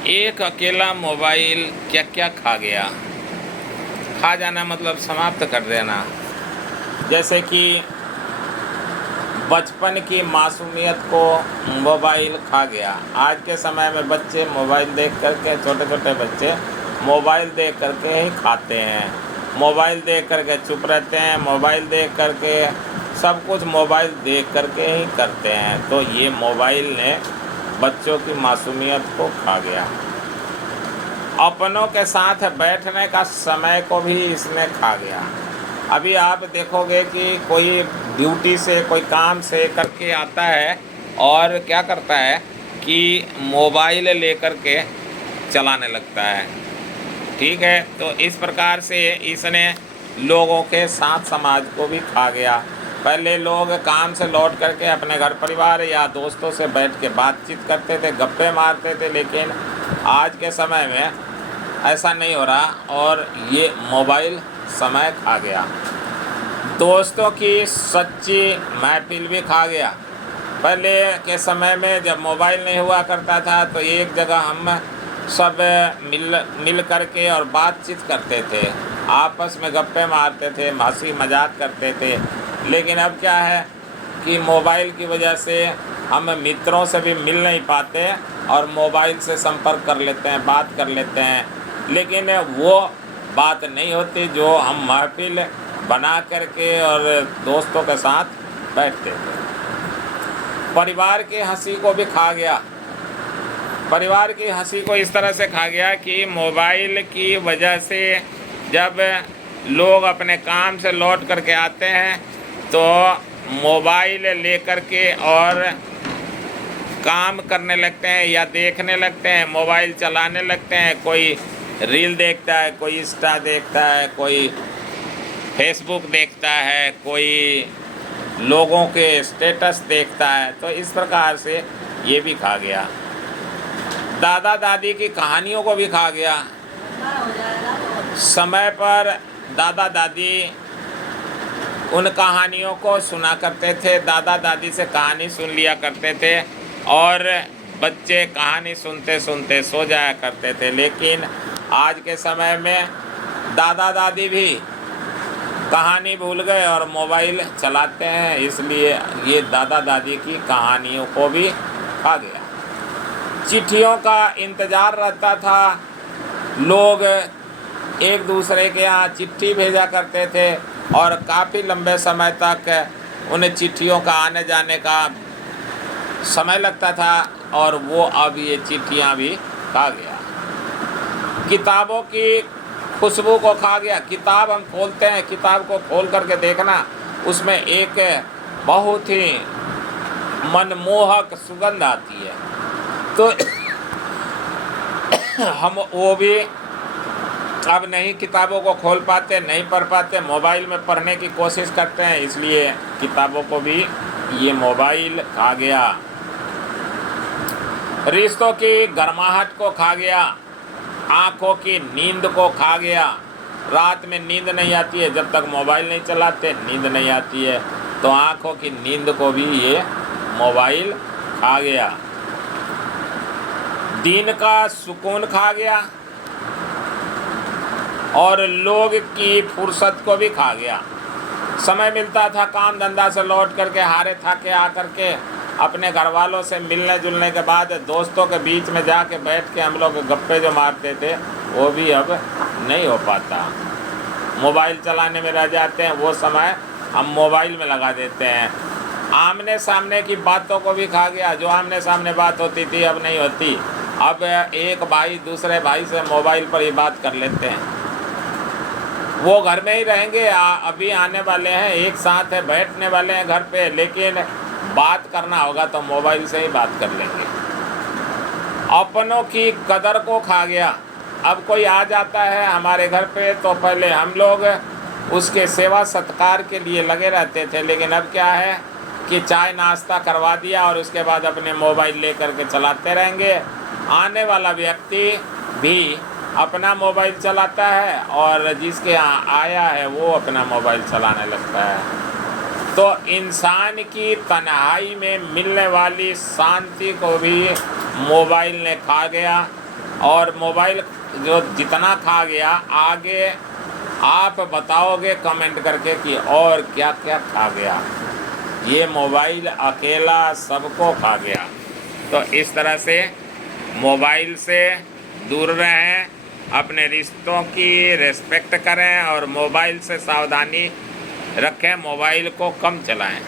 एक अकेला मोबाइल क्या क्या खा गया। खा जाना मतलब समाप्त कर देना। जैसे कि बचपन की मासूमियत को मोबाइल खा गया। आज के समय में बच्चे मोबाइल देख करके, छोटे छोटे बच्चे मोबाइल देख करके ही खाते हैं, मोबाइल देख करके चुप रहते हैं, मोबाइल देख करके सब कुछ मोबाइल देख करके ही करते हैं। तो ये मोबाइल ने बच्चों की मासूमियत को खा गया। अपनों के साथ बैठने का समय को भी इसने खा गया। अभी आप देखोगे कि कोई ड्यूटी से, कोई काम से करके आता है और क्या करता है कि मोबाइल लेकर के चलाने लगता है। ठीक है, तो इस प्रकार से इसने लोगों के साथ समाज को भी खा गया। पहले लोग काम से लौट करके अपने घर परिवार या दोस्तों से बैठ के बातचीत करते थे, गप्पे मारते थे, लेकिन आज के समय में ऐसा नहीं हो रहा और ये मोबाइल समय खा गया। दोस्तों की सच्ची महफिल भी खा गया। पहले के समय में जब मोबाइल नहीं हुआ करता था तो एक जगह हम सब मिल करके और बातचीत करते थे, आपस में गप्पे मारते थे, हंसी मजाक करते थे। लेकिन अब क्या है कि मोबाइल की वजह से हम मित्रों से भी मिल नहीं पाते और मोबाइल से संपर्क कर लेते हैं, बात कर लेते हैं, लेकिन वो बात नहीं होती जो हम महफिल बना करके और दोस्तों के साथ बैठते थे। परिवार की हंसी को भी खा गया। परिवार की हंसी को इस तरह से खा गया कि मोबाइल की वजह से जब लोग अपने काम से लौट करके आते हैं तो मोबाइल लेकर के और काम करने लगते हैं या देखने लगते हैं, मोबाइल चलाने लगते हैं। कोई रील देखता है, कोई इंस्टा देखता है, कोई फेसबुक देखता है, कोई लोगों के स्टेटस देखता है। तो इस प्रकार से ये भी खा गया। दादा दादी की कहानियों को भी खा गया। समय पर दादा दादी उन कहानियों को सुना करते थे, दादा दादी से कहानी सुन लिया करते थे और बच्चे कहानी सुनते सुनते सो जाया करते थे। लेकिन आज के समय में दादा दादी भी कहानी भूल गए और मोबाइल चलाते हैं, इसलिए ये दादा दादी की कहानियों को भी खा गया। चिट्ठियों का इंतज़ार रहता था, लोग एक दूसरे के यहाँ चिट्ठी भेजा करते थे और काफ़ी लंबे समय तक उन चिट्ठियों का आने जाने का समय लगता था और वो अब ये चिट्ठियाँ भी खा गया। किताबों की खुशबू को खा गया। किताब हम खोलते हैं, किताब को खोल करके देखना, उसमें एक बहुत ही मनमोहक सुगंध आती है। तो हम वो भी अब नहीं किताबों को खोल पाते, नहीं पढ़ पाते, मोबाइल में पढ़ने की कोशिश करते हैं, इसलिए किताबों को भी ये मोबाइल खा गया। रिश्तों की गर्माहट को खा गया। आँखों की नींद को खा गया। रात में नींद नहीं आती है, जब तक मोबाइल नहीं चलाते नींद नहीं आती है, तो आँखों की नींद को भी ये मोबाइल खा गया। दिन का सुकून खा गया और लोग की फुर्सत को भी खा गया। समय मिलता था काम धंधा से लौट करके हारे थाके आकर के अपने घर वालों से मिलने जुलने के बाद दोस्तों के बीच में जाके बैठ के हम लोग गप्पे जो मारते थे वो भी अब नहीं हो पाता। मोबाइल चलाने में रह जाते हैं, वो समय हम मोबाइल में लगा देते हैं। आमने सामने की बातों को भी खा गया। जो आमने सामने बात होती थी अब नहीं होती। अब एक भाई दूसरे भाई से मोबाइल पर ही बात कर लेते हैं। वो घर में ही रहेंगे, अभी आने वाले हैं, एक साथ है, बैठने वाले हैं घर पे, लेकिन बात करना होगा तो मोबाइल से ही बात कर लेंगे। अपनों की कदर को खा गया। अब कोई आ जाता है हमारे घर पे तो पहले हम लोग उसके सेवा सत्कार के लिए लगे रहते थे, लेकिन अब क्या है कि चाय नाश्ता करवा दिया और उसके बाद अपने मोबाइल लेकर के चलाते रहेंगे। आने वाला व्यक्ति भी अपना मोबाइल चलाता है और जिसके यहाँ आया है वो अपना मोबाइल चलाने लगता है। तो इंसान की तन्हाई में मिलने वाली शांति को भी मोबाइल ने खा गया। और मोबाइल जो जितना खा गया, आगे आप बताओगे कमेंट करके कि और क्या क्या खा गया। ये मोबाइल अकेला सबको खा गया। तो इस तरह से मोबाइल से दूर रहें, अपने रिश्तों की रिस्पेक्ट करें और मोबाइल से सावधानी रखें, मोबाइल को कम चलाएं।